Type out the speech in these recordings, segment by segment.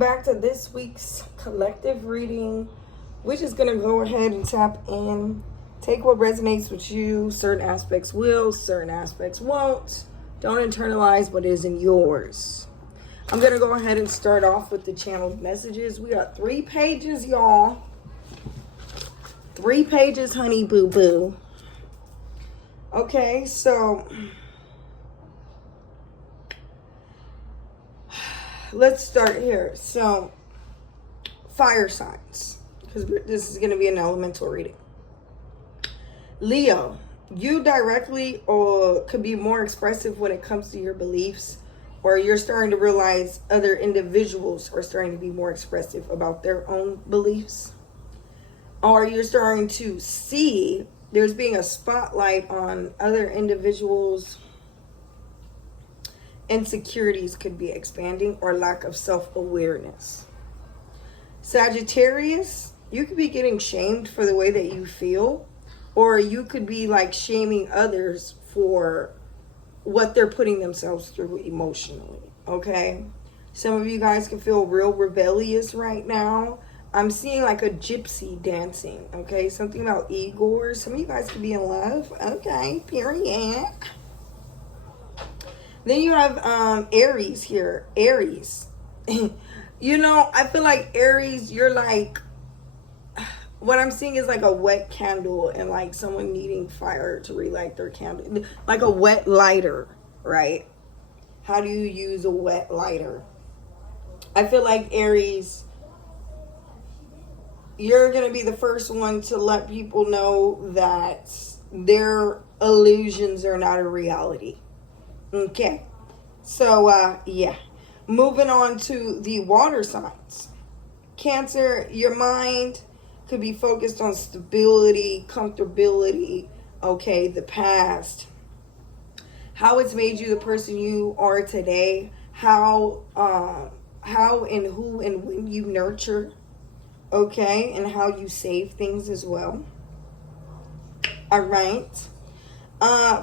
back to this week's collective reading. We're just going to go ahead and tap in. Take what resonates with you. Certain aspects will, certain aspects won't. Don't internalize what isn't yours. I'm going to go ahead and start off with the channeled messages. We got 3 pages, y'all. 3 pages, honey boo boo. Okay, so let's start here. So, fire signs, because this is going to be an elemental reading. Leo, you directly or could be more expressive when it comes to your beliefs, or you're starting to realize other individuals are starting to be more expressive about their own beliefs, or you're starting to see there's being a spotlight on other individuals. Insecurities could be expanding, or lack of self-awareness. Sagittarius, you could be getting shamed for the way that you feel, or you could be like shaming others for what they're putting themselves through emotionally. Okay, some of you guys can feel real rebellious right now. I'm seeing like a gypsy dancing. Okay, something about Igor. Some of you guys could be in love. Okay, period. Then you have Aries here. Aries. You know, I feel like Aries, you're like, what I'm seeing is like a wet candle and like someone needing fire to relight their candle. Like a wet lighter, right? How do you use a wet lighter? I feel like Aries, you're going to be the first one to let people know that their illusions are not a reality. Okay. So, yeah. Moving on to the water signs. Cancer, your mind could be focused on stability, comfortability, okay, the past, how it's made you the person you are today, how and who and when you nurture, okay, and how you save things as well. All right.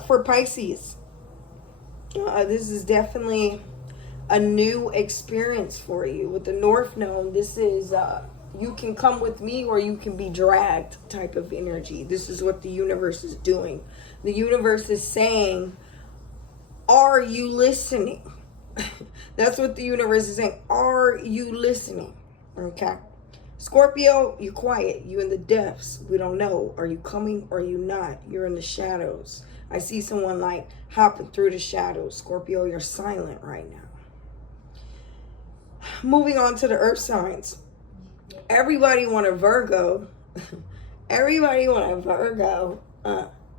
For Pisces, this is definitely a new experience for you. With the North Node, this is you can come with me or you can be dragged type of energy. This is what the universe is doing. The universe is saying, are you listening? That's what the universe is saying. Are you listening? Okay. Scorpio, you're quiet. You in the depths. We don't know. Are you coming or are you not? You're in the shadows. I see someone like hopping through the shadows. Scorpio, you're silent right now. Moving on to the earth signs. Everybody want a Virgo. Everybody want a Virgo.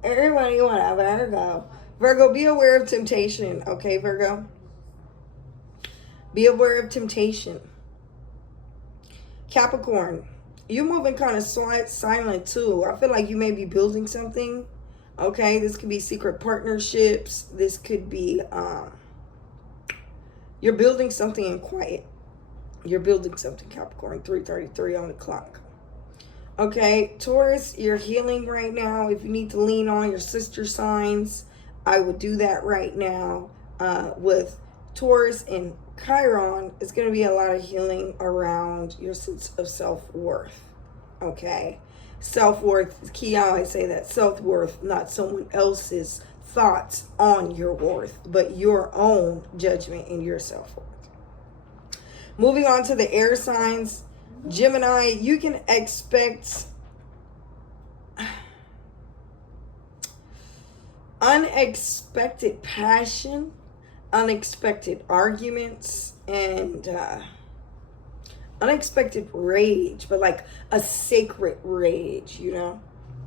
Everybody want a Virgo. Virgo, be aware of temptation. Okay, Virgo? Be aware of temptation. Capricorn, you're moving kind of silent too. I feel like you may be building something. Okay, this could be secret partnerships. This could be, you're building something in quiet. You're building something, Capricorn. 3:33 on the clock. Okay, Taurus, you're healing right now. If you need to lean on your sister signs, I would do that right now. With Taurus and Chiron, it's going to be a lot of healing around your sense of self-worth. Okay, self-worth is key. I always say that self-worth, not someone else's thoughts on your worth, but your own judgment and your self-worth. Moving on to the air signs. Gemini, you can expect unexpected passion, unexpected arguments, and unexpected rage, but like a sacred rage, you know?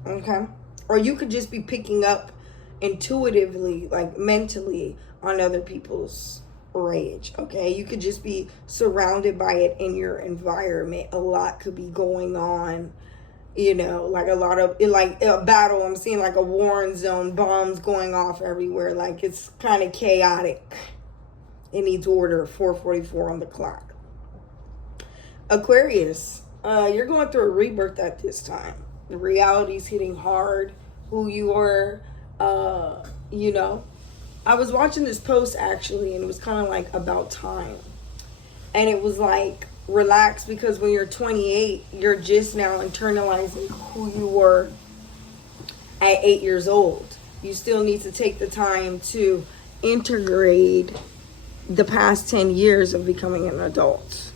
Okay? Or you could just be picking up intuitively, like mentally, on other people's rage. Okay, you could just be surrounded by it in your environment. A lot could be going on, you know, like a lot of like a battle. I'm seeing like a war zone, bombs going off everywhere. Like it's kind of chaotic. It needs order. 4:44 on the clock. Aquarius, you're going through a rebirth at this time. The reality's hitting hard. Who you are, you know. I was watching this post actually, and it was kind of like about time. And it was like, relax, because when you're 28, you're just now internalizing who you were at 8 years old. You still need to take the time to integrate the past 10 years of becoming an adult.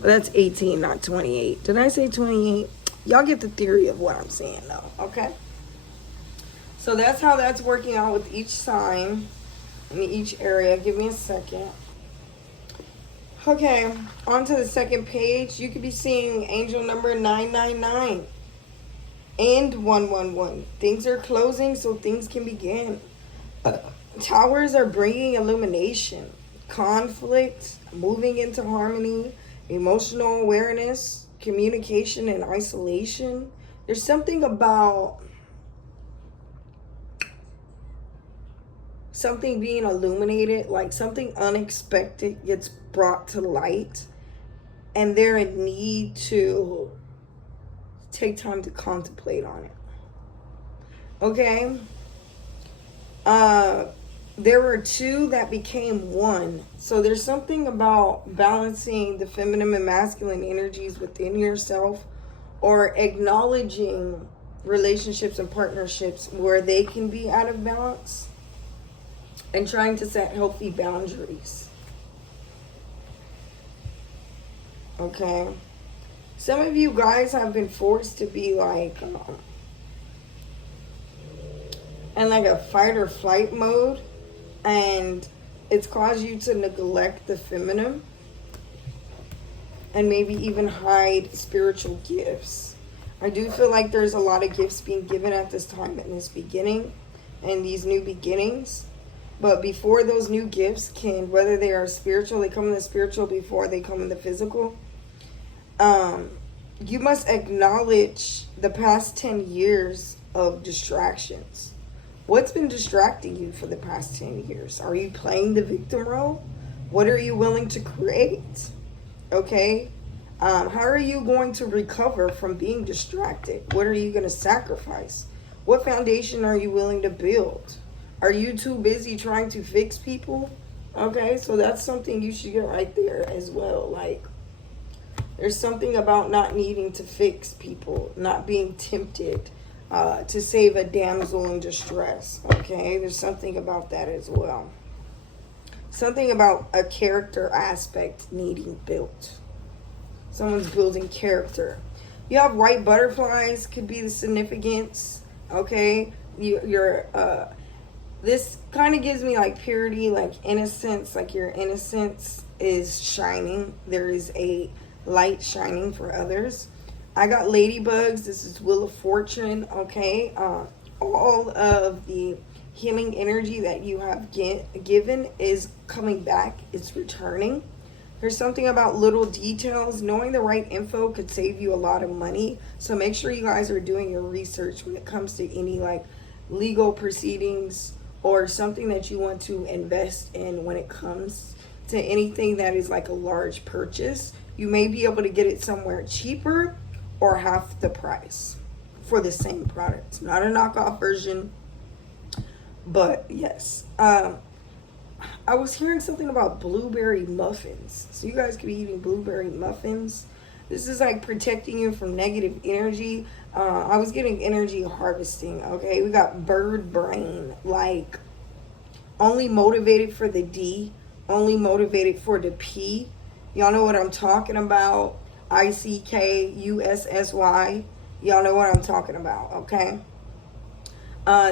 That's 18, not 28. Did I say 28? Y'all get the theory of what I'm saying, though, okay? So that's how that's working out with each sign in each area. Give me a second. Okay, on to the second page. You could be seeing angel number 999 and 111. Things are closing so things can begin. Towers are bringing illumination, conflict, moving into harmony, emotional awareness, communication, and isolation. There's something about something being illuminated, like something unexpected gets brought to light, and they're in need to take time to contemplate on it. Okay? There were two that became one. So there's something about balancing the feminine and masculine energies within yourself, or acknowledging relationships and partnerships where they can be out of balance, and trying to set healthy boundaries. Okay? Some of you guys have been forced to be like in like a fight or flight mode, and it's caused you to neglect the feminine and maybe even hide spiritual gifts. I do feel like there's a lot of gifts being given at this time in this beginning and these new beginnings. But before those new gifts can, whether they are spiritual, they come in the spiritual before they come in the physical. You must acknowledge the past 10 years of distractions. What's been distracting you for the past 10 years? Are you playing the victim role? What are you willing to create? Okay? How are you going to recover from being distracted? What are you going to sacrifice? What foundation are you willing to build? Are you too busy trying to fix people? Okay, so that's something you should get right there as well. Like, there's something about not needing to fix people, not being tempted to save a damsel in distress. Okay, there's something about that as well. Something about a character aspect needing built. Someone's building character. You have white butterflies, could be the significance. Okay, this kind of gives me like purity, like innocence, like your innocence is shining. There is a light shining for others. I got ladybugs. This is Wheel of Fortune. Okay, all of the healing energy that you have given is coming back. It's returning. There's something about little details. Knowing the right info could save you a lot of money. So make sure you guys are doing your research when it comes to any like legal proceedings or something that you want to invest in. When it comes to anything that is like a large purchase, you may be able to get it somewhere cheaper or half the price for the same product. Not a knockoff version, but yes. I was hearing something about blueberry muffins. So you guys could be eating blueberry muffins. This is like protecting you from negative energy. I was getting energy harvesting. Okay, we got bird brain, like only motivated for the D, only motivated for the P. Y'all know what I'm talking about. ICKUSSY. Y'all know what I'm talking about, okay?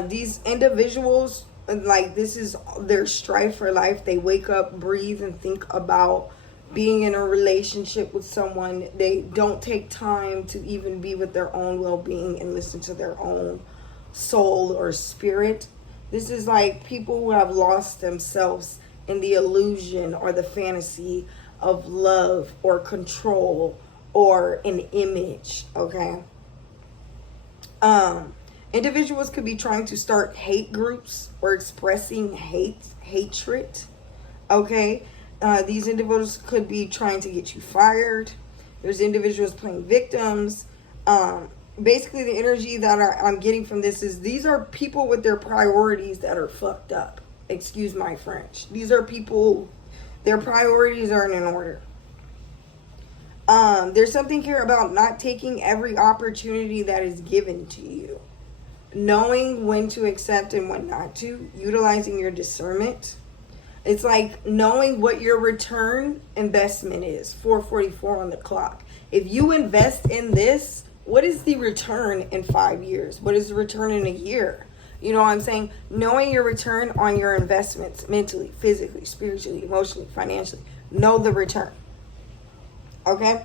These individuals, like, this is their strive for life. They wake up, breathe, and think about being in a relationship with someone. They don't take time to even be with their own well-being and listen to their own soul or spirit. This is like people who have lost themselves in the illusion or the fantasy of love or control or an image, okay? Individuals could be trying to start hate groups or expressing hatred, okay? These individuals could be trying to get you fired. There's individuals playing victims. Basically, the energy that I'm getting from this is these are people with their priorities that are fucked up. Excuse my French. These are people, their priorities aren't in order. There's something here about not taking every opportunity that is given to you. Knowing when to accept and when not to. Utilizing your discernment. It's like knowing what your return investment is. 4:44 on the clock. If you invest in this, what is the return in 5 years? What is the return in a year? You know what I'm saying? Knowing your return on your investments, mentally, physically, spiritually, emotionally, financially. Know the return. Okay?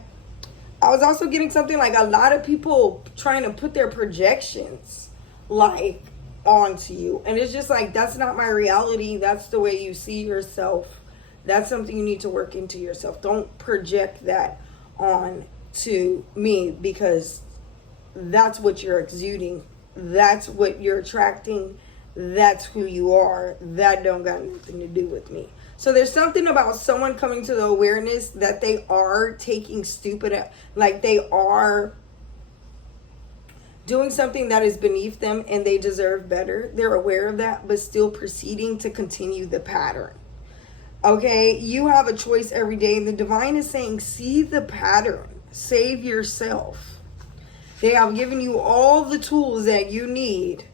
I was also getting something like a lot of people trying to put their projections like onto you. And it's just like, that's not my reality. That's the way you see yourself. That's something you need to work into yourself. Don't project that on to me, because that's what you're exuding. That's what you're attracting. That's who you are. That don't got nothing to do with me. So there's something about someone coming to the awareness that they are taking stupid, like they are doing something that is beneath them and they deserve better. They're aware of that, but still proceeding to continue the pattern. Okay, you have a choice every day. The divine is saying, see the pattern. Save yourself. They have given you all the tools that you need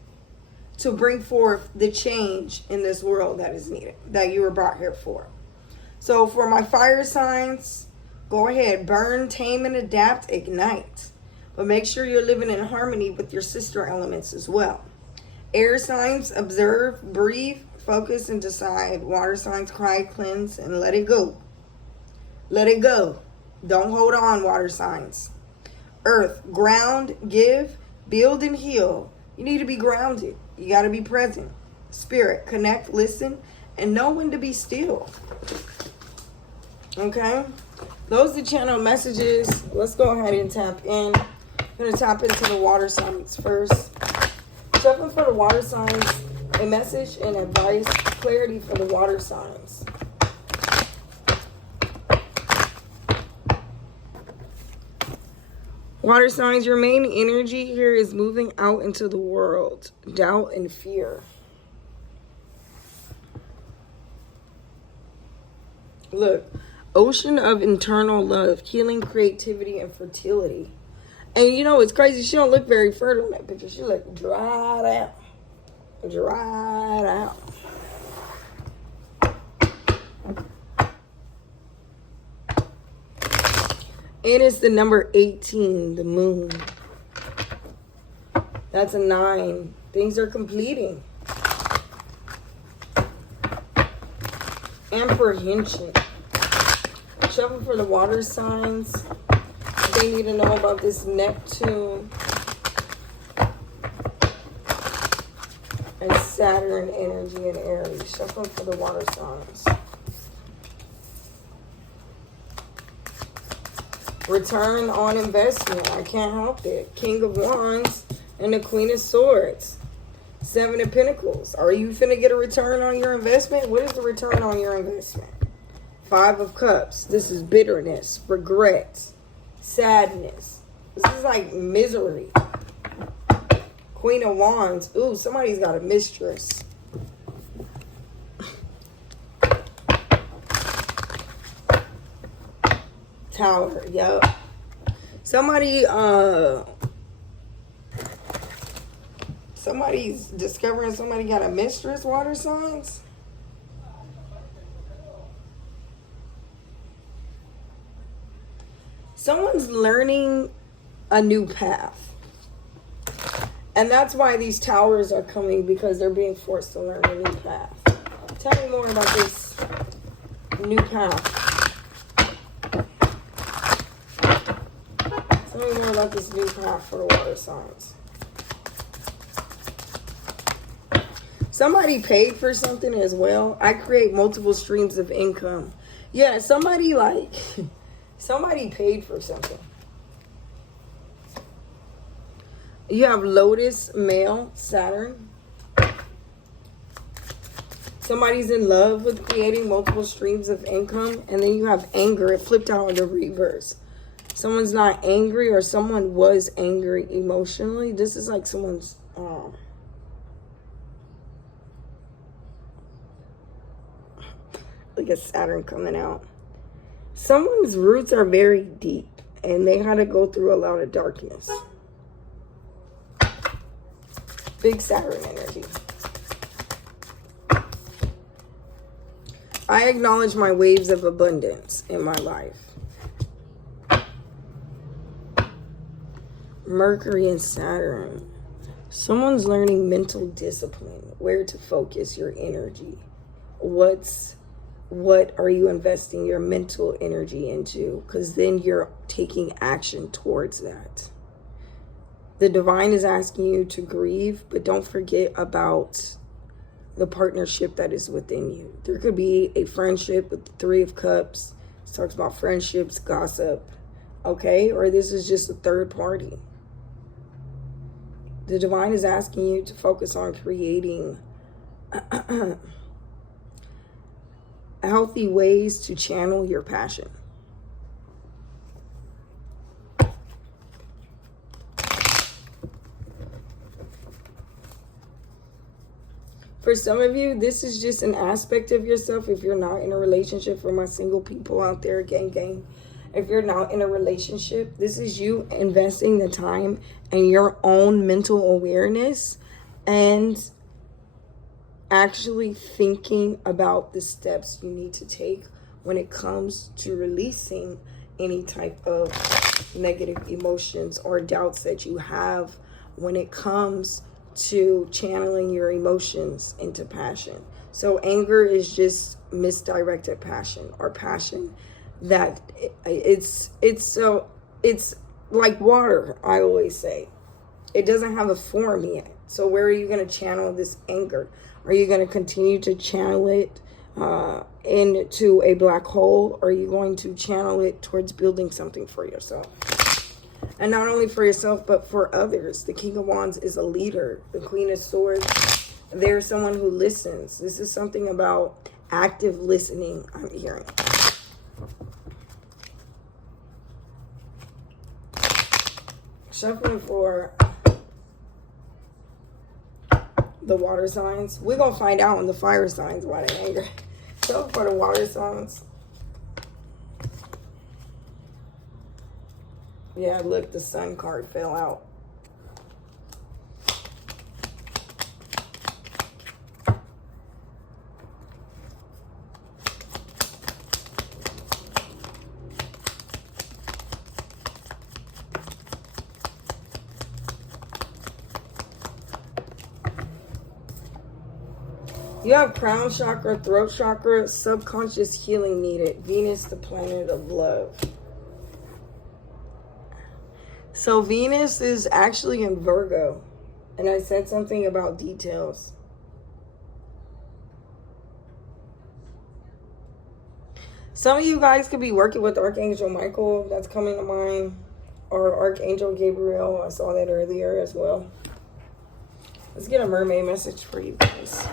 to bring forth the change in this world that is needed, that you were brought here for. So for my fire signs, go ahead, burn, tame, and adapt, ignite. But make sure you're living in harmony with your sister elements as well. Air signs, observe, breathe, focus, and decide. Water signs, cry, cleanse, and let it go. Let it go. Don't hold on, water signs. Earth, ground, give, build, and heal. You need to be grounded. You got to be present. Spirit, connect, listen, and know when to be still. Okay? Those are the channel messages. Let's go ahead and tap in. I'm going to tap into the water signs first. Shuffling for the water signs. A message and advice. Clarity for the water signs. Water signs, your main energy here is moving out into the world. Doubt and fear. Look, ocean of internal love, healing, creativity, and fertility. And you know, it's crazy. She don't look very fertile in that picture. She look dried out. Dried out. And it's the number 18, the moon. That's a 9. Things are completing. Apprehension. Shuffle for the water signs. They need to know about this Neptune and Saturn energy in Aries. Shuffle for the water signs. Return on investment. I can't help it. King of Wands and the Queen of Swords. 7 of Pentacles. Are you finna get a return on your investment? What is the return on your investment? 5 of Cups. This is bitterness, regret, sadness. This is like misery. Queen of Wands. Ooh, somebody's got a mistress. Tower, yep. Somebody's discovering somebody got a mistress, water signs. Someone's learning a new path. And that's why these towers are coming, because they're being forced to learn a new path. Tell me more about this new path. Tell me more about this new path for the water signs. Somebody paid for something as well. I create multiple streams of income. Yeah, somebody paid for something. You have Lotus, male, Saturn. Somebody's in love with creating multiple streams of income. And then you have anger. It flipped out in the reverse. Someone's not angry, or someone was angry emotionally. This is like someone's... look at Saturn coming out. Someone's roots are very deep and they had to go through a lot of darkness. Big Saturn energy. I acknowledge my waves of abundance in my life. Mercury and Saturn. Someone's learning mental discipline, where to focus your energy. What are you investing your mental energy into? Because then you're taking action towards that. The divine is asking you to grieve, but don't forget about the partnership that is within you. There could be a friendship with the Three of Cups. It talks about friendships, gossip, okay? Or this is just a third party. The divine is asking you to focus on creating healthy ways to channel your passion. For some of you, this is just an aspect of yourself. If you're not in a relationship, for my single people out there, gang. If you're not in a relationship, this is you investing the time in your own mental awareness and actually thinking about the steps you need to take when it comes to releasing any type of negative emotions or doubts that you have when it comes to channeling your emotions into passion. So anger is just misdirected passion, or passion that it's like water. I always say it doesn't have a form yet. So where are you going to channel this anger? Are you going to continue to channel it into a black hole? Or are you going to channel it towards building something for yourself? And not only for yourself, but for others. The King of Wands is a leader. The Queen of Swords, they're someone who listens. This is something about active listening I'm hearing. Shuffling for the water signs. We're going to find out in the fire signs why they're angry. Shuffle for the water signs. Yeah, look, the Sun card fell out. You have crown chakra, throat chakra, subconscious healing needed. Venus, the planet of love. So Venus is actually in Virgo. And I said something about details. Some of you guys could be working with Archangel Michael. That's coming to mind. Or Archangel Gabriel. I saw that earlier as well. Let's get a mermaid message for you guys.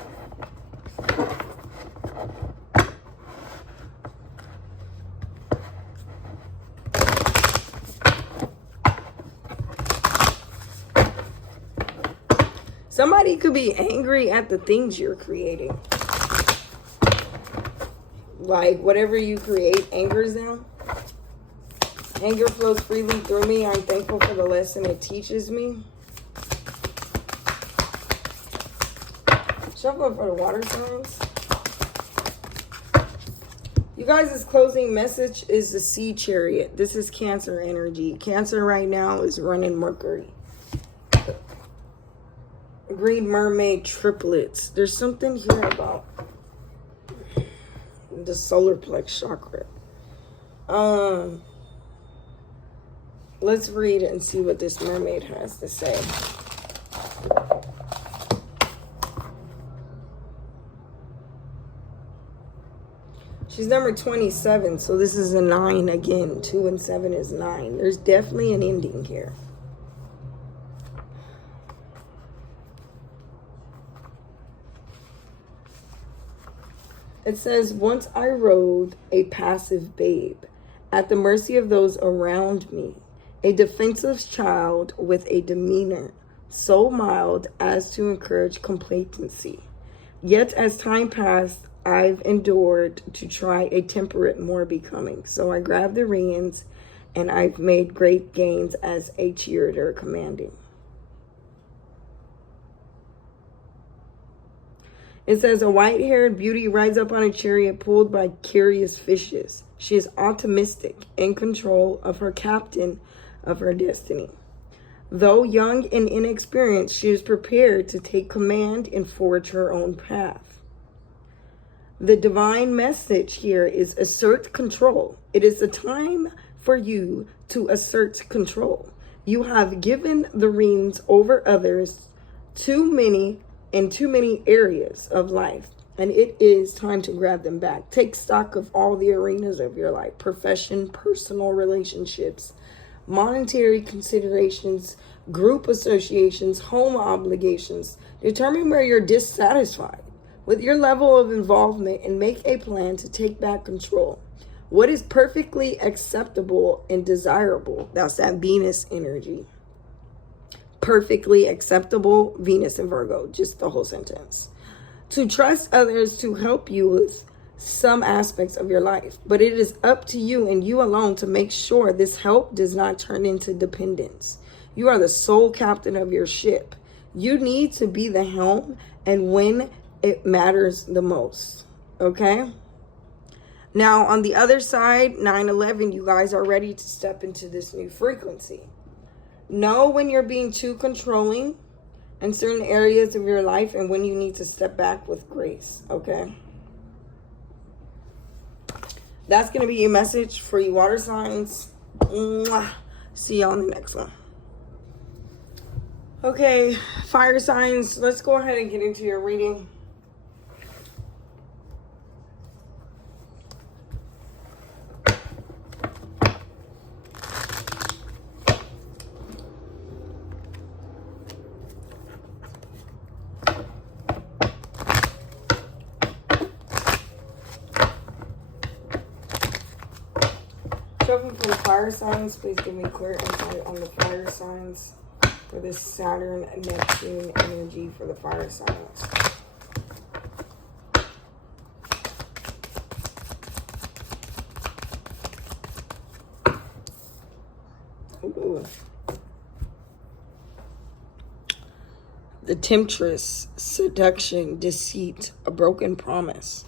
Somebody could be angry at the things you're creating. Like, whatever you create angers them. Anger flows freely through me. I'm thankful for the lesson it teaches me. Shuffle for the water signs. You guys' closing message is the Sea Chariot. This is Cancer energy. Cancer right now is running Mercury. Green Mermaid triplets. There's something here about the solar plex chakra. Let's read it and see what this mermaid has to say. She's number 27, so this is a 9 again. 2 and 7 is 9. There's definitely an ending here. It says, once I rode a passive babe at the mercy of those around me, a defensive child with a demeanor so mild as to encourage complacency. Yet as time passed, I've endured to try a temperate more becoming. So I grabbed the reins and I've made great gains as a cheerleader commanding. It says a white-haired beauty rides up on a chariot pulled by curious fishes. She is optimistic, in control of her captain of her destiny. Though young and inexperienced, she is prepared to take command and forge her own path. The divine message here is assert control. It is a time for you to assert control. You have given the reins over others too many areas of life, and it is time to grab them back. Take stock of all the arenas of your life: profession, personal relationships, monetary considerations, group associations, home obligations. Determine where you're dissatisfied with your level of involvement and make a plan to take back control. What is perfectly acceptable and desirable? That's that Venus energy. Perfectly acceptable, Venus and Virgo, just the whole sentence. To trust others to help you with some aspects of your life, but it is up to you and you alone to make sure this help does not turn into dependence. You are the sole captain of your ship. You need to be the helm and when it matters the most, okay? Now, on the other side, 9/11, you guys are ready to step into this new frequency. Know when you're being too controlling in certain areas of your life and when you need to step back with grace, okay? That's going to be your message for you water signs. Mwah. See y'all in the next one. Okay, fire signs, let's go ahead and get into your reading. Shuffling for the fire signs, please give me clear insight on the fire signs for this Saturn Neptune energy for the fire signs. Ooh. The temptress, seduction, deceit, a broken promise.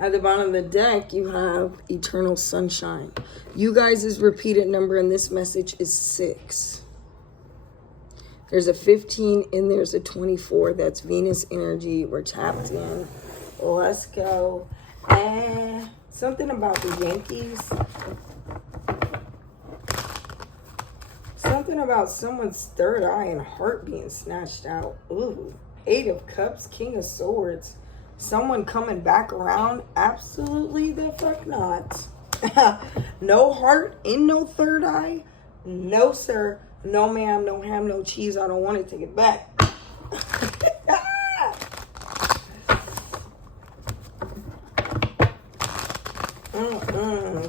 At the bottom of the deck, you have eternal sunshine. You guys' repeated number in this message is 6. There's a 15 and there's a 24. That's Venus energy. We're tapped in. Let's go. And something about the Yankees. Something about someone's third eye and heart being snatched out. Ooh. 8 of Cups, King of Swords. Someone coming back around? Absolutely the fuck not. No heart in no third eye? No, sir. No, ma'am. No ham, no cheese. I don't want to take it back.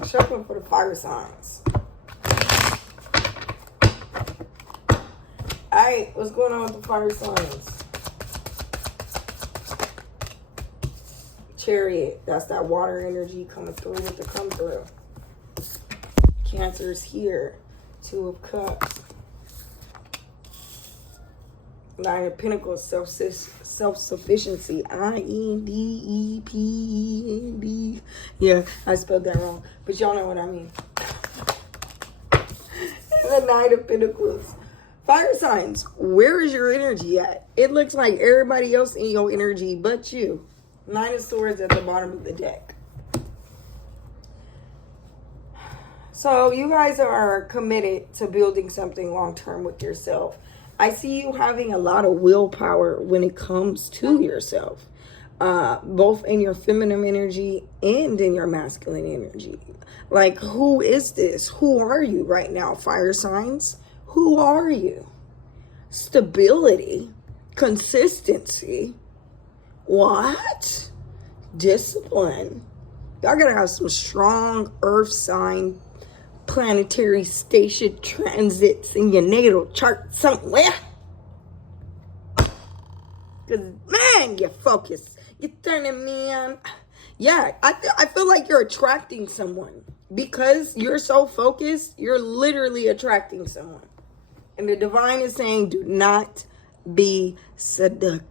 Shuffling for the fire signs. Alright, what's going on with the fire signs? Chariot, that's that water energy coming through with the come through. Cancer's here. 2 of Cups. 9 of Pentacles, self-sufficiency. INDEPEND. Yeah, I spelled that wrong, but y'all know what I mean. The 9 of Pentacles. Fire signs, where is your energy at? It looks like everybody else in your energy but you. 9 of Swords at the bottom of the deck. So you guys are committed to building something long-term with yourself. I see you having a lot of willpower when it comes to yourself, both in your feminine energy and in your masculine energy. Like, who is this? Who are you right now, fire signs? Who are you? Stability, consistency. What? Discipline. Y'all gotta have some strong earth sign planetary station transits in your natal chart somewhere. Because, man, you're focused. You're turning me on. Yeah, I feel like you're attracting someone. Because you're so focused, you're literally attracting someone. And the divine is saying, do not be seduced.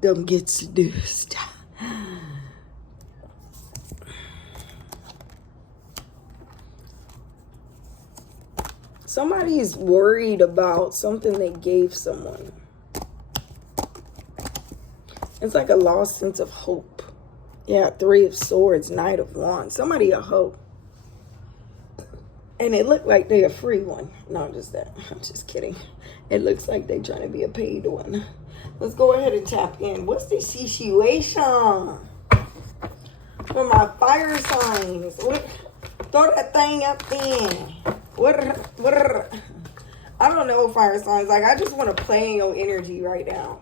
Don't get seduced. Somebody's worried about something they gave someone. It's like a lost sense of hope. Yeah, 3 of Swords, Knight of Wands. Somebody a hope. And it looked like they a free one. No, I'm just kidding. It looks like they trying to be a paid one. Let's go ahead and tap in. What's the situation for my fire signs? Throw that thing up in. What? I don't know, fire signs. Like, I just want to play in your energy right now.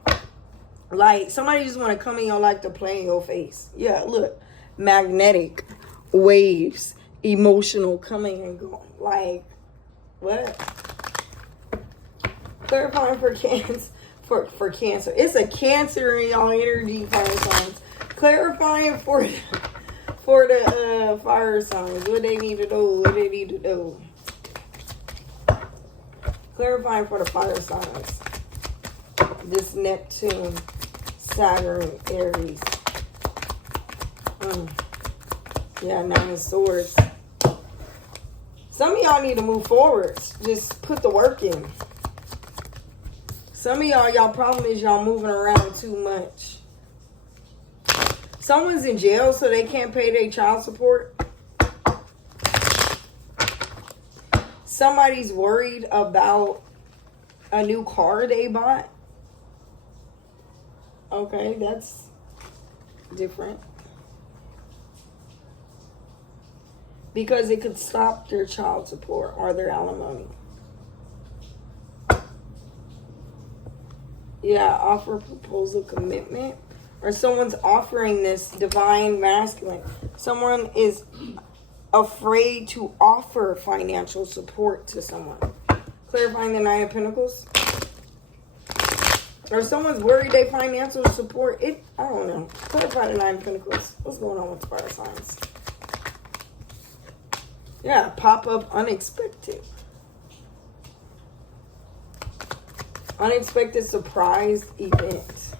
Like, somebody just want to come in your life to play in your face. Yeah, look. Magnetic waves. Emotional coming and going. Like, what? Clarifying for Cancer. For Cancer. It's a Cancer in y'all energy, fire signs. Clarifying for the fire signs. What they need to do. What they need to do. Clarifying for the fire signs. This Neptune, Saturn, Aries. Yeah, 9 of Swords. Some of y'all need to move forward. Just put the work in. Some of y'all problem is y'all moving around too much. Someone's in jail so they can't pay their child support. Somebody's worried about a new car they bought. Okay, that's different. Because it could stop their child support or their alimony. Yeah, offer, proposal, commitment. Or someone's offering this divine masculine. Someone is afraid to offer financial support to someone. Clarifying the 9 of Pentacles. Or someone's worried they financial support. I don't know. Clarify the 9 of Pentacles. What's going on with the fire signs? Yeah, pop up unexpected. Unexpected surprise event.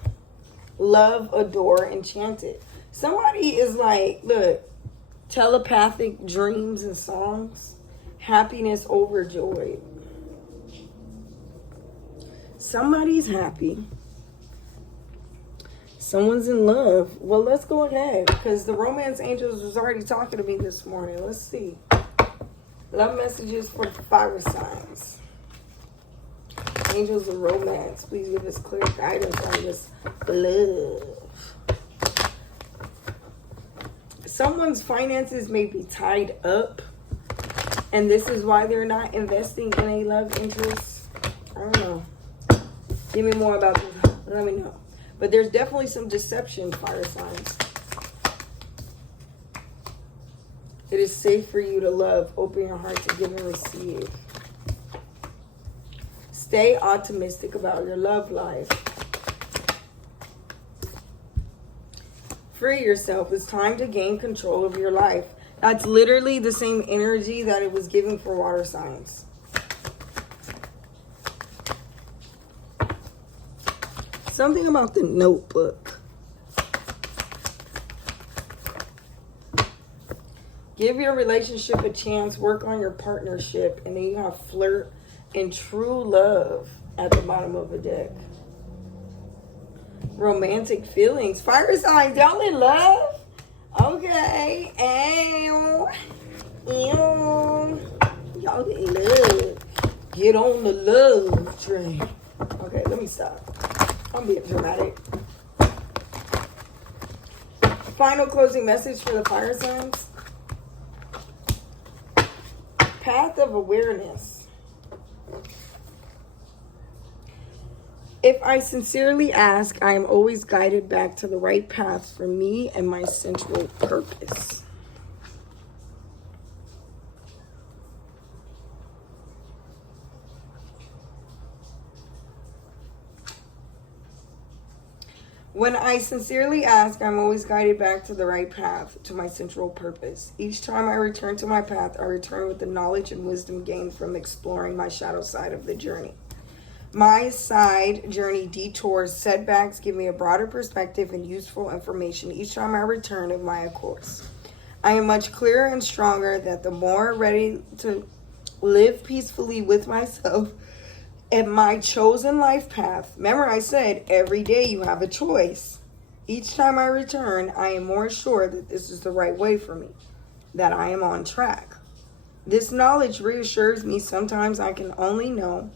Love, adore, enchanted. Somebody is like, look, telepathic dreams and songs. Happiness overjoyed. Somebody's happy. Someone's in love. Well, let's go ahead. Because the romance angels was already talking to me this morning. Let's see. Love messages for fire signs. Angels of romance. Please give us clear guidance on this love. Someone's finances may be tied up. And this is why they're not investing in a love interest. I don't know. Give me more about this. Let me know. But there's definitely some deception, fire signs. It is safe for you to love. Open your heart to give and receive. Stay optimistic about your love life. Free yourself. It's time to gain control of your life. That's literally the same energy that it was giving for water signs. Something about the Notebook. Give your relationship a chance. Work on your partnership. And then you have flirt and true love at the bottom of the deck. Romantic feelings. Fire signs, y'all in love? Okay. Ew. Y'all in love. Get on the love train. Okay, let me stop. I'm being dramatic. Final closing message for the fire signs. Path of awareness. If I sincerely ask, I am always guided back to the right path for me and my central purpose. When I sincerely ask, I'm always guided back to the right path, to my central purpose. Each time I return to my path, I return with the knowledge and wisdom gained from exploring my shadow side of the journey. My side journey detours, setbacks give me a broader perspective and useful information each time I return of my course. I am much clearer and stronger that the more ready to live peacefully with myself and my chosen life path. Remember, I said every day you have a choice. Each time I return, I am more sure that this is the right way for me, that I am on track. This knowledge reassures me sometimes I can only know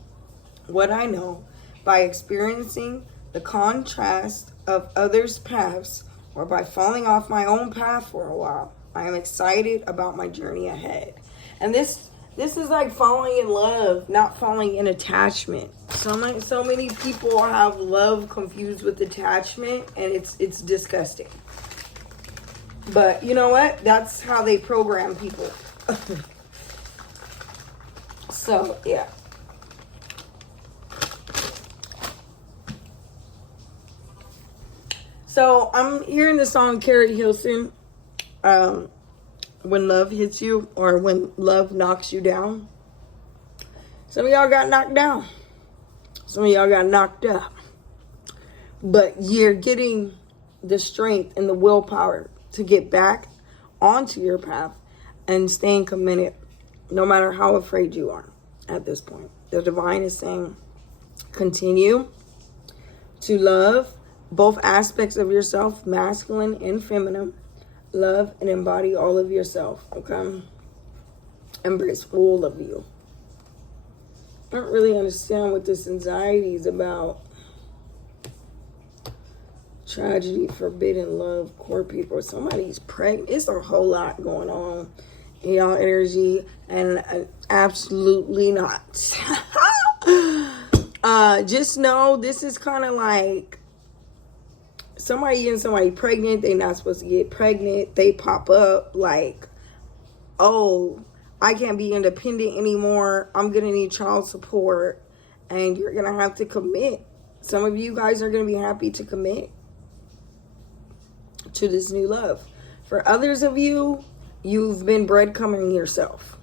what I know by experiencing the contrast of others' paths or by falling off my own path for a while. I am excited about my journey ahead. And this is like falling in love, not falling in attachment. So many people have love confused with attachment, and it's disgusting. But you know what? That's how they program people. So, yeah. So, I'm hearing the song Carrie Hilson, When Love Hits You, or When Love Knocks You Down. Some of y'all got knocked down. Some of y'all got knocked up. But you're getting the strength and the willpower to get back onto your path and staying committed no matter how afraid you are at this point. The divine is saying, continue to love both aspects of yourself, masculine and feminine. Love and embody all of yourself, okay? Embrace all of you. I don't really understand what this anxiety is about. Tragedy, forbidden love, core people. Somebody's pregnant. It's a whole lot going on in y'all energy, and absolutely not. Just know this is kind of like somebody getting somebody pregnant. They're not supposed to get pregnant. They pop up like, oh, I can't be independent anymore. I'm going to need child support. And you're going to have to commit. Some of you guys are going to be happy to commit to this new love. For others of you, you've been breadcrumbing yourself.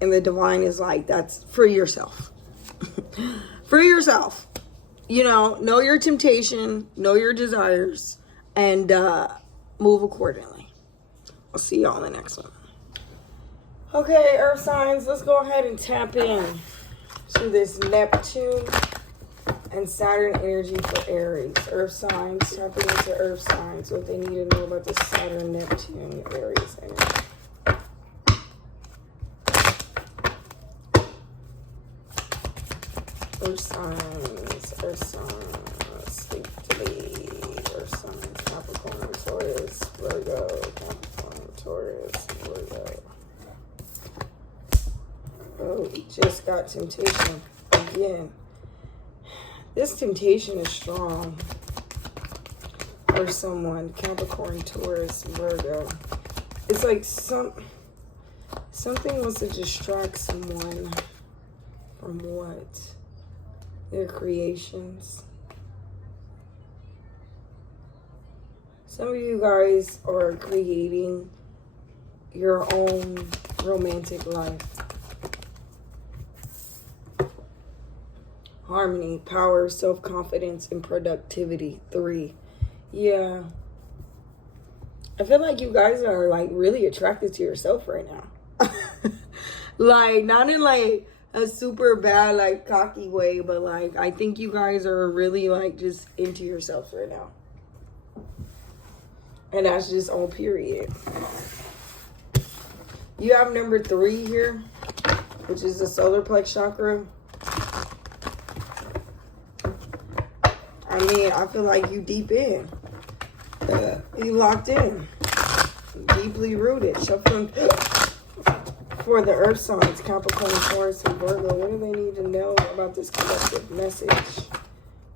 And the divine is like, that's for yourself. For yourself. You know your temptation, know your desires, and move accordingly. I'll see y'all in the next one. Okay, earth signs, let's go ahead and tap in to this Neptune and Saturn energy for Aries. Earth signs, tapping into earth signs, what they need to know about the Saturn, Neptune, Aries energy. Earth signs, speak to me. Earth signs, Capricorn, Taurus, Virgo, Capricorn, Taurus, Virgo. Oh, we just got temptation again. This temptation is strong for someone. Capricorn, Taurus, Virgo. It's like something wants to distract someone from what? Their creations. Some of you guys are creating your own romantic life. Harmony, power, self-confidence, and productivity. 3. Yeah. I feel like you guys are like really attracted to yourself right now. Like, not in like a super bad, like cocky way, but like I think you guys are really like just into yourselves right now. And that's just all period. You have number 3 here, which is the solar plex chakra. I mean, I feel like you deep in. You locked in. Deeply rooted. Shuffling for the earth signs, Capricorn, Taurus, and Virgo. What do they need to know about this collective message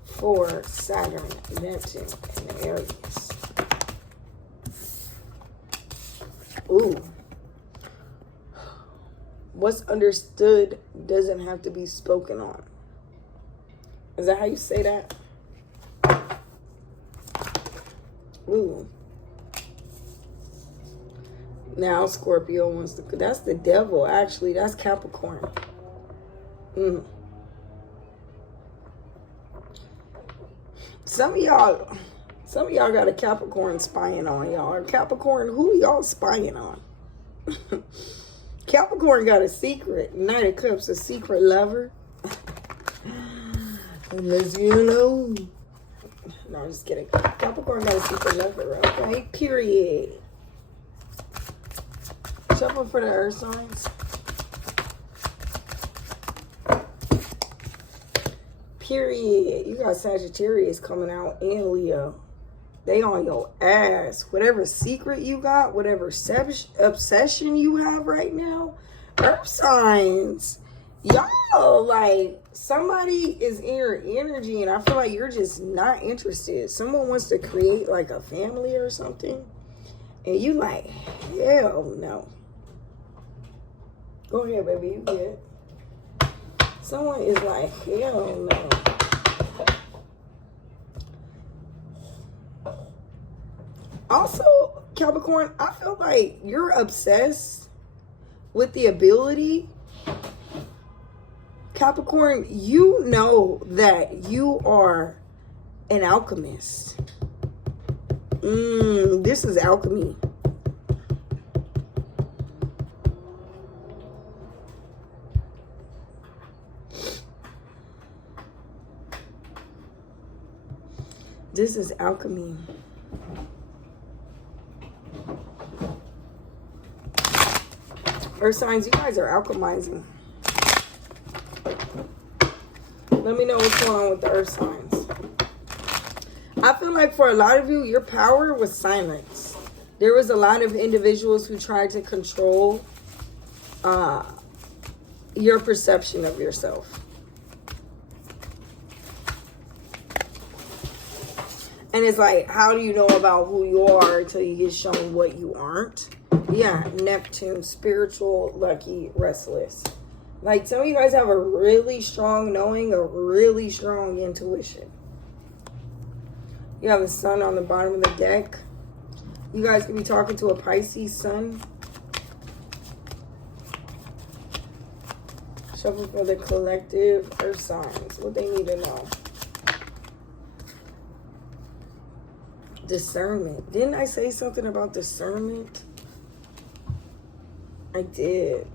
for Saturn, Neptune, and Aries? Ooh. What's understood doesn't have to be spoken on. Is that how you say that? Ooh. Now Scorpio wants to... That's the devil, actually. That's Capricorn. Some of y'all got a Capricorn spying on y'all. Or Capricorn, who y'all spying on? Capricorn got a secret. Knight of Cups, a secret lover. Unless you know. No, I'm just kidding. Capricorn got a secret lover, okay? Period. Shuffle for the earth signs. Period. You got Sagittarius coming out and Leo. They on your ass. Whatever secret you got, whatever obsession you have right now, earth signs. Y'all, like, somebody is in your energy and I feel like you're just not interested. Someone wants to create like a family or something. And you like, hell no. Go ahead, baby, you get. Someone is like, hell no. Also, Capricorn, I feel like you're obsessed with the ability. Capricorn, you know that you are an alchemist. This is alchemy. This is alchemy. Earth signs, you guys are alchemizing. Let me know what's going on with the earth signs. I feel like for a lot of you, your power was silence. There was a lot of individuals who tried to control your perception of yourself. And it's like, how do you know about who you are until you get shown what you aren't? Yeah, Neptune, spiritual, lucky, restless. Like, some of you guys have a really strong knowing, a really strong intuition. You have the sun on the bottom of the deck. You guys could be talking to a Pisces sun. Shuffle for the collective earth signs. What they need to know. Discernment. Didn't I say something about discernment? I did.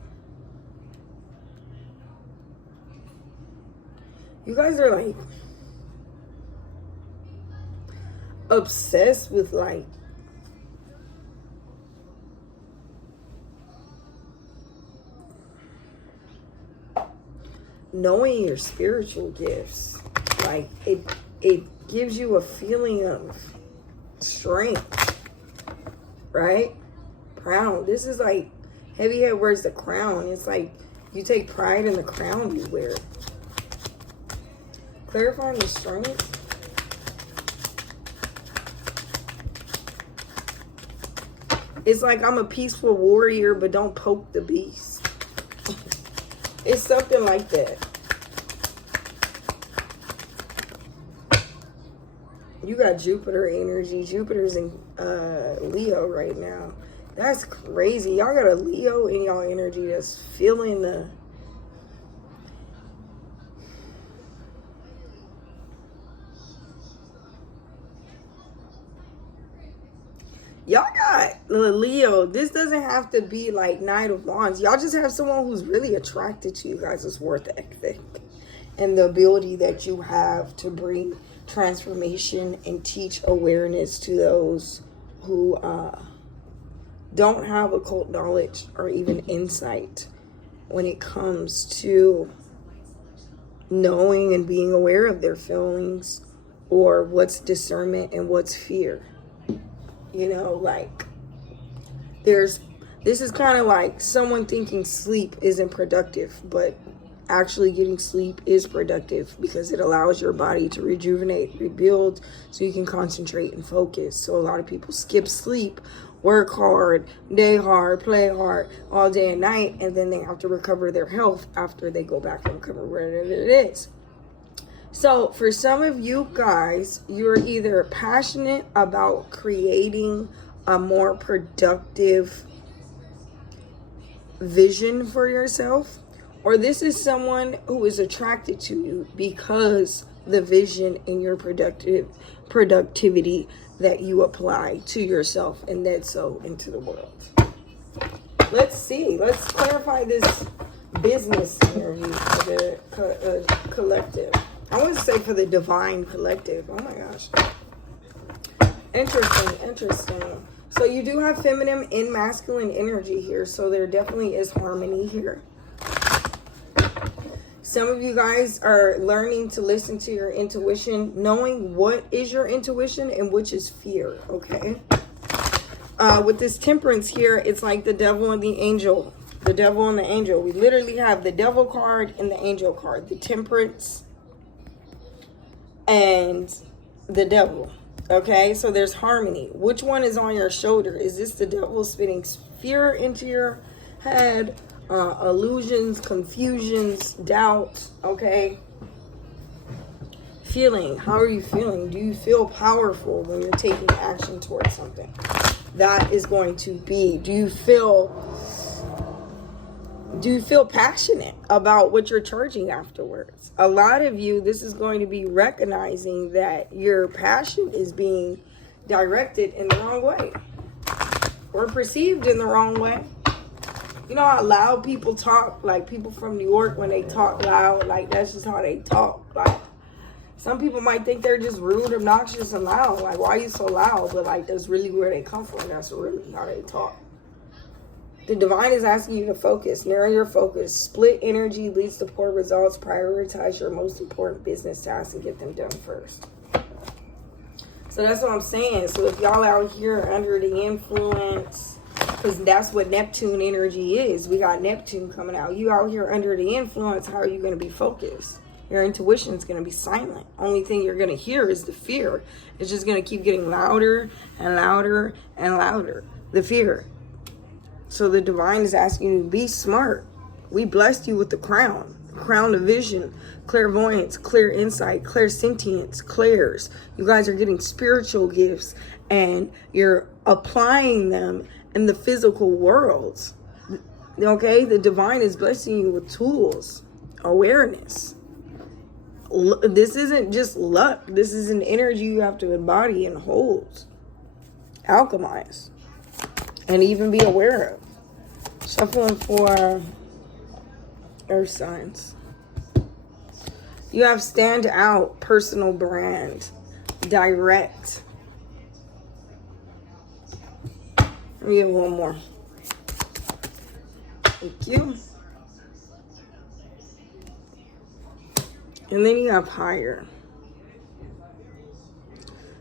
You guys are like obsessed with like knowing your spiritual gifts. Like it gives you a feeling of strength, right? Crown. This is like heavy head wears the crown. It's like you take pride in the crown you wear. Clarifying the strength. It's like I'm a peaceful warrior, but don't poke the beast. It's something like that. You got Jupiter energy. Jupiter's in Leo right now. That's crazy. Y'all got a Leo in y'all energy that's feeling the... Y'all got Leo. This doesn't have to be like Knight of Wands. Y'all just have someone who's really attracted to you guys' worth ethic and the ability that you have to bring transformation and teach awareness to those who don't have occult knowledge or even insight when it comes to knowing and being aware of their feelings or what's discernment and what's fear. You know, like this is kind of like someone thinking sleep isn't productive, but actually getting sleep is productive because it allows your body to rejuvenate, rebuild, so you can concentrate and focus. So a lot of people skip sleep, work hard, day hard, play hard all day and night, and then they have to recover their health after they go back and recover whatever it is. So for some of you guys, you're either passionate about creating a more productive vision for yourself, or this is someone who is attracted to you because the vision and your productivity that you apply to yourself and then so into the world. Let's see. Let's clarify this business interview for the collective. I want to say for the divine collective. Oh my gosh. Interesting. So you do have feminine and masculine energy here. So there definitely is harmony here. Some of you guys are learning to listen to your intuition, knowing what is your intuition and which is fear, okay? With this temperance here, it's like the devil and the angel. The devil and the angel. We literally have the devil card and the angel card. The temperance and the devil. Okay, so there's harmony. Which one is on your shoulder? Is this the devil spitting fear into your head? Illusions, confusions, doubts, okay? Feeling. How are you feeling? Do you feel powerful when you're taking action towards something? That is going to be, do you feel passionate about what you're charging afterwards? A lot of you, this is going to be recognizing that your passion is being directed in the wrong way or perceived in the wrong way. You know how loud people talk? Like people from New York, when they talk loud, like that's just how they talk. Like some people might think they're just rude, obnoxious, and loud. Like, why are you so loud? But like that's really where they come from. That's really how they talk. The divine is asking you to focus, narrow your focus. Split energy leads to poor results. Prioritize your most important business tasks and get them done first. So that's what I'm saying. So if y'all out here under the influence, because that's what Neptune energy is. We got Neptune coming out. You out here under the influence, how are you going to be focused? Your intuition is going to be silent. Only thing you're going to hear is the fear. It's just going to keep getting louder and louder and louder. The fear. So the divine is asking you to be smart. We blessed you with the crown of vision, clairvoyance, clear insight, clairsentience, clairs. You guys are getting spiritual gifts and you're applying them in the physical world. Okay, the divine is blessing you with tools, awareness. This isn't just luck. This is an energy you have to embody and hold, alchemize, and even be aware of. Shuffling for earth signs. You have stand out, personal brand, direct. Let me get one more. Thank you. And then you have higher.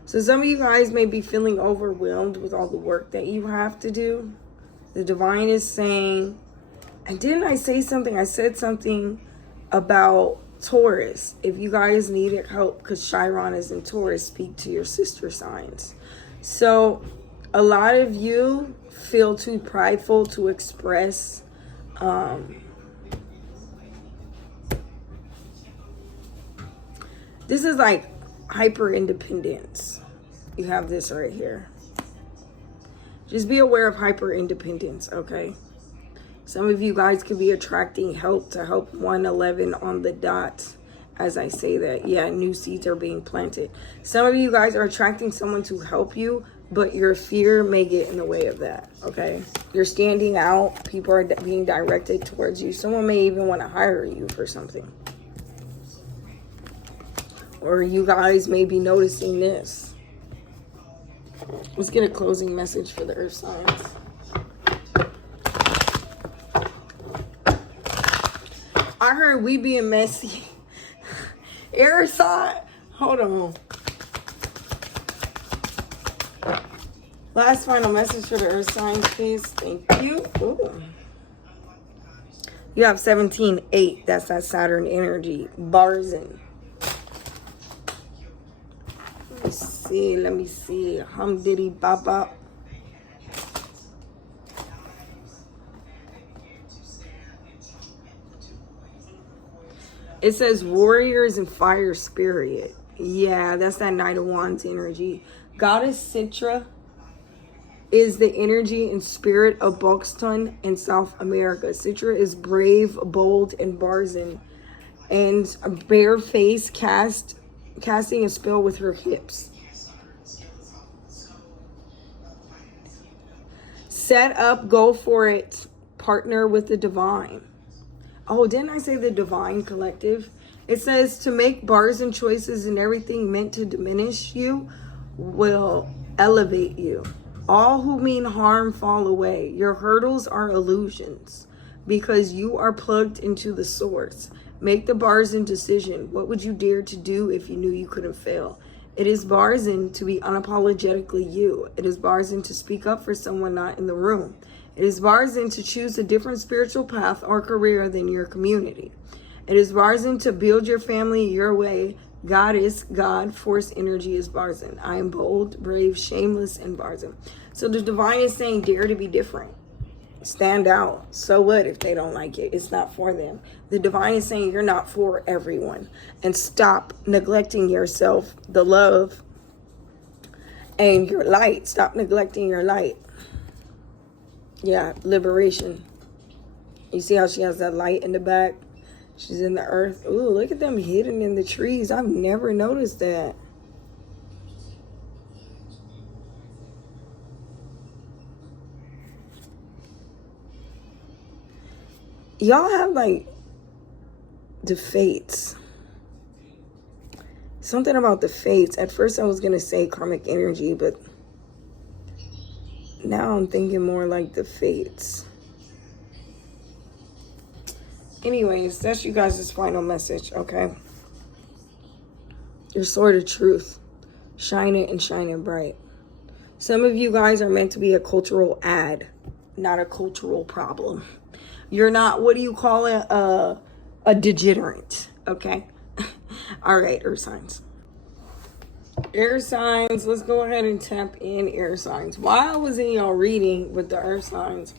So some of you guys may be feeling overwhelmed with all the work that you have to do. The divine is saying, and didn't I say something? I said something about Taurus. If you guys needed help, because Chiron is in Taurus, speak to your sister signs. So a lot of you feel too prideful to express this is like hyper independence. You have this right here. Just be aware of hyper independence, okay? Some of you guys could be attracting help to help 111 on the dot. As I say that, yeah, new seeds are being planted. Some of you guys are attracting someone to help you, but your fear may get in the way of that, okay? You're standing out. People are being directed towards you. Someone may even want to hire you for something. Or you guys may be noticing this. Let's get a closing message for the earth signs. I heard we being messy. Air sign. Hold on. Last final message for the earth signs, please. Thank you. Ooh. You have 17-8. That's that Saturn energy. Barzin. Let me see. Hum diddy baba. It says warriors and fire spirit. Yeah, that's that Knight of Wands energy. Goddess Citra is the energy and spirit of Buxton in South America. Citra is brave, bold, and brazen, and a bare face casting a spell with her hips. Set up, go for it, partner with the divine. Oh, didn't I say the divine collective? It says to make bars and choices and everything meant to diminish you will elevate you. All who mean harm fall away. Your hurdles are illusions because you are plugged into the source. Make the bars and decision. What would you dare to do if you knew you couldn't fail? It is Barzin to be unapologetically you. It is Barzin to speak up for someone not in the room. It is Barzin to choose a different spiritual path or career than your community. It is Barzin to build your family your way. God is God. Force energy is Barzin. I am bold, brave, shameless, and Barzin. So the divine is saying dare to be different. Stand out. So what if they don't like it? It's not for them. The divine is saying you're not for everyone. And stop neglecting yourself, the love, and your light. Stop neglecting your light. Yeah, liberation. You see how she has that light in the back? She's in the earth. Ooh, look at them hidden in the trees. I've never noticed that. Y'all have like the fates. Something about the fates. At first I was going to say karmic energy, but now I'm thinking more like the fates. Anyways, that's you guys' final message, okay? Your sword of truth. Shine it and shine it bright. Some of you guys are meant to be a cultural ad, not a cultural problem. You're not, what do you call it? A degenerate, okay? All right, air signs. Air signs, let's go ahead and tap in air signs. While I was in y'all reading with the earth signs,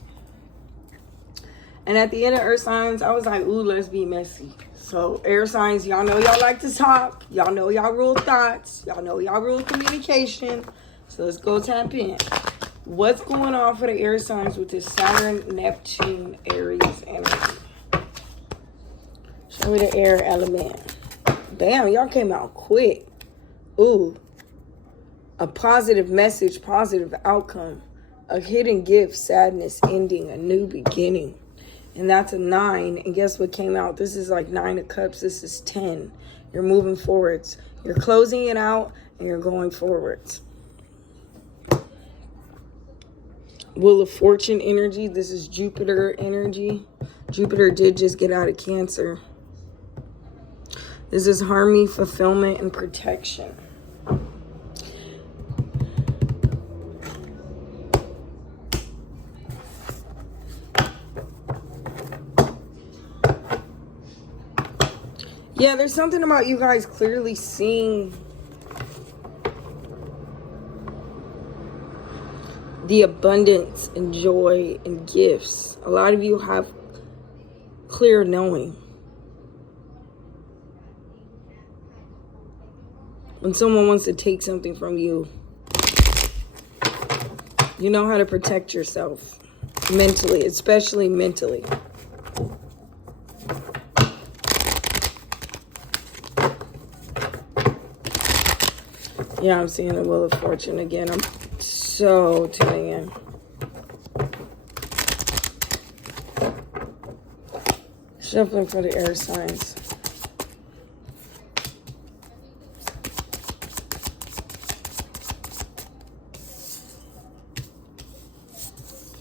and at the end of earth signs, I was like, ooh, let's be messy. So air signs, y'all know y'all like to talk. Y'all know y'all rule thoughts. Y'all know y'all rule communication. So let's go tap in. What's going on for the air signs with this Saturn, Neptune, Aries energy? Show me the air element. Damn, y'all came out quick. Ooh. A positive message, positive outcome. A hidden gift, sadness, ending, a new beginning. And that's a 9. And guess what came out? This is like 9 of cups. This is 10. You're moving forwards. You're closing it out and you're going forwards. Wheel of Fortune energy. This is Jupiter energy. Jupiter did just get out of Cancer. This is harmony, fulfillment, and protection. Yeah, there's something about you guys clearly seeing the abundance and joy and gifts. A lot of you have clear knowing. When someone wants to take something from you, you know how to protect yourself mentally, especially mentally. Yeah, I'm seeing the Wheel of Fortune again. I'm so tuning in. Shuffling for the air signs.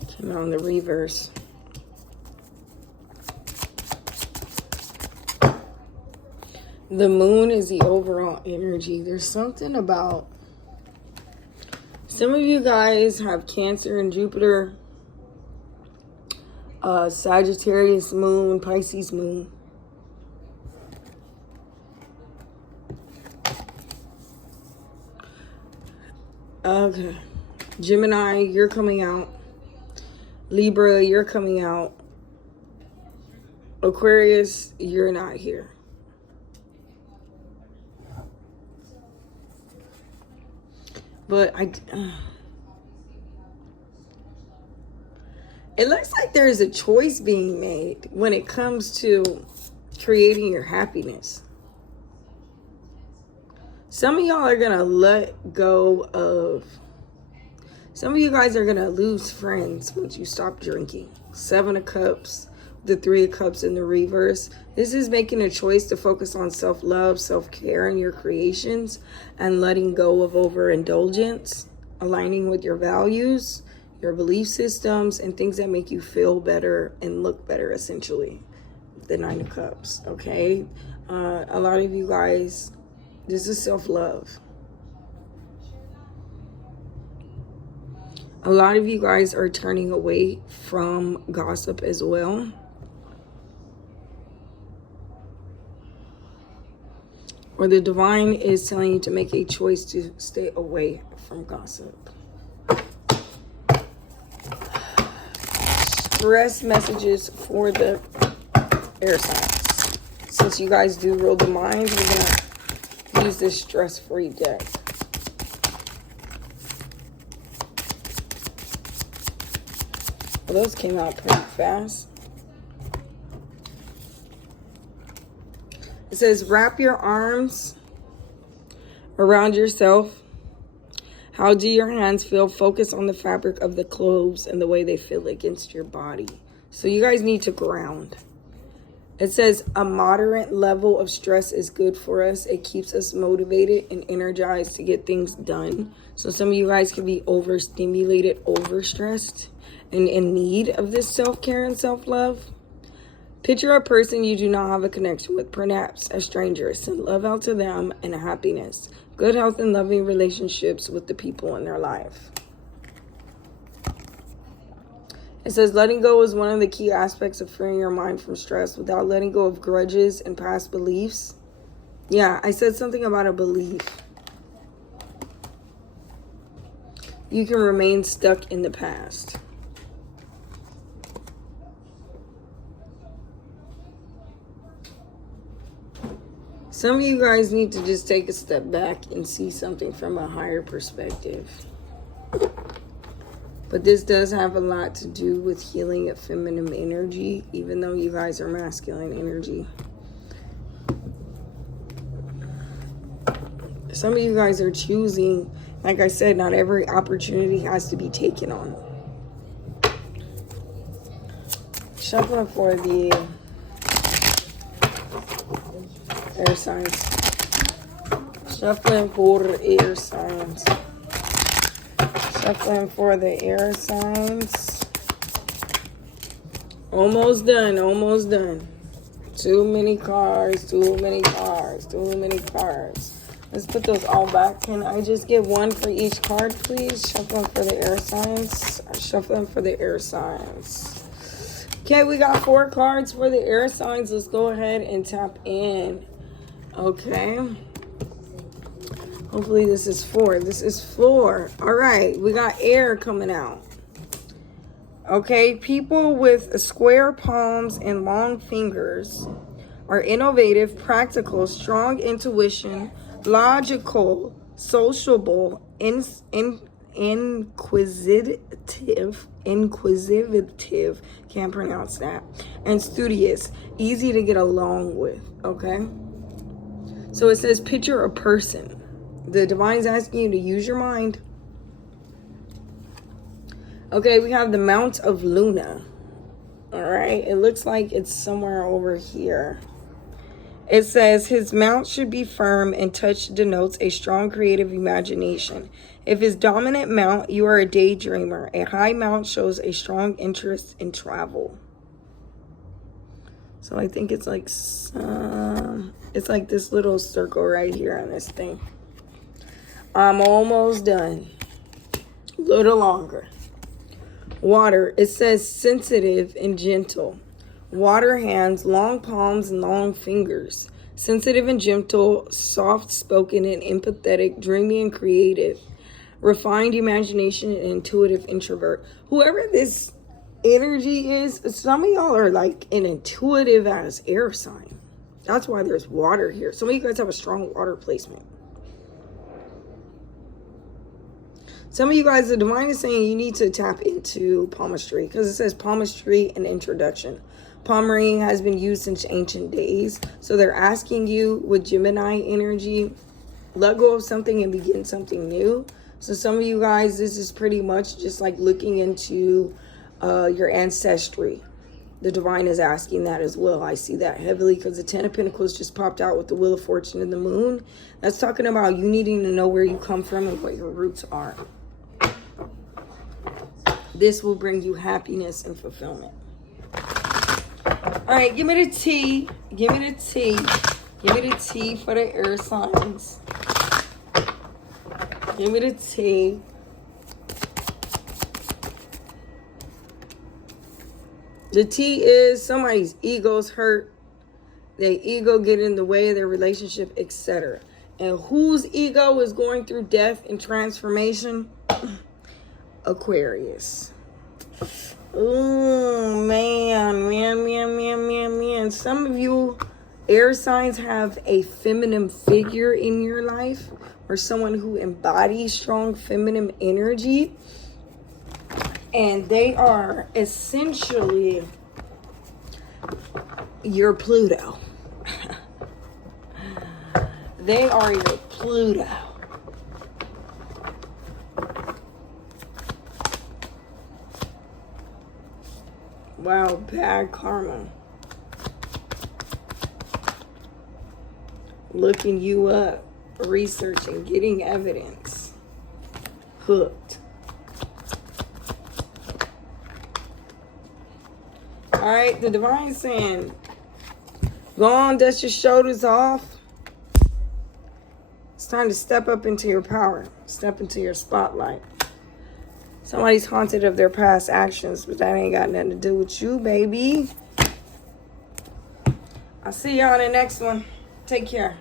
Came out in the reverse. The moon is the overall energy. There's something about, some of you guys have Cancer and Jupiter, Sagittarius moon, Pisces moon. Okay. Gemini, you're coming out. Libra, you're coming out. Aquarius, you're not here. But it looks like there is a choice being made when it comes to creating your happiness. Some of y'all are going to let go of... Some of you guys are going to lose friends once you stop drinking. 7 of Cups, the 3 of Cups in the reverse. This is making a choice to focus on self-love, self-care in your creations, and letting go of overindulgence, aligning with your values, your belief systems, and things that make you feel better and look better, essentially. The 9 of Cups, okay? A lot of you guys, this is self-love. A lot of you guys are turning away from gossip as well. Or the divine is telling you to make a choice to stay away from gossip. Stress messages for the air signs. Since you guys do rule the mind, we're going to use this stress-free deck. Well, those came out pretty fast. It says, wrap your arms around yourself. How do your hands feel? Focus on the fabric of the clothes and the way they feel against your body. So you guys need to ground. It says a moderate level of stress is good for us. It keeps us motivated and energized to get things done. So some of you guys can be overstimulated, overstressed, and in need of this self-care and self-love. Picture a person you do not have a connection with, perhaps a stranger. Send love out to them and happiness. Good health and loving relationships with the people in their life. It says letting go is one of the key aspects of freeing your mind from stress. Without letting go of grudges and past beliefs. Yeah, I said something about a belief. You can remain stuck in the past. Some of you guys need to just take a step back and see something from a higher perspective. But this does have a lot to do with healing of feminine energy, even though you guys are masculine energy. Some of you guys are choosing, like I said, not every opportunity has to be taken on. Shuffling for the air signs. Shuffling for air signs. Shuffling for the air signs. Almost done, almost done. Too many cards, too many cards, too many cards. Let's put those all back. Can I just get one for each card, please? Shuffling for the air signs. Shuffling for the air signs. Okay, we got 4 cards for the air signs. Let's go ahead and tap in. Okay. Hopefully this is 4. This is 4. All right. We got air coming out. Okay. People with square palms and long fingers are innovative, practical, strong intuition, logical, sociable, inquisitive, can't pronounce that, and studious, easy to get along with. Okay. So it says, picture a person. The divine is asking you to use your mind. Okay, we have the Mount of Luna. All right, it looks like it's somewhere over here. It says, his mount should be firm and touch denotes a strong creative imagination. If his dominant mount, you are a daydreamer. A high mount shows a strong interest in travel. So I think it's like this little circle right here on this thing. I'm almost done. A little longer. Water. It says sensitive and gentle. Water hands, long palms and long fingers. Sensitive and gentle, soft-spoken and empathetic, dreamy and creative. Refined imagination and intuitive introvert. Whoever this energy is, some of y'all are like an intuitive as air sign. That's why there's water here. Some of you guys have a strong water placement. Some of you guys, the divine is saying you need to tap into palmistry, because it says palmistry and introduction. Palmering has been used since ancient days. So they're asking you with Gemini energy, let go of something and begin something new. So some of you guys, this is pretty much just like looking into your ancestry. The divine is asking that as well. I see that heavily because the 10 of Pentacles just popped out with the Wheel of Fortune and the Moon. That's talking about you needing to know where you come from and what your roots are. This will bring you happiness and fulfillment. All right, give me the tea. Give me the tea. Give me the tea for the air signs. Give me the tea. The tea is somebody's ego's hurt. Their ego get in the way of their relationship, etc. And whose ego is going through death and transformation? Aquarius. Oh, man. Some of you air signs have a feminine figure in your life, or someone who embodies strong feminine energy. And they are essentially your Pluto. They are your Pluto. Wow, bad karma. Looking you up, researching, getting evidence. Hooked. All right, the divine saying, go on, dust your shoulders off. It's time to step up into your power. Step into your spotlight. Somebody's haunted of their past actions, but that ain't got nothing to do with you, baby. I'll see you on the next one. Take care.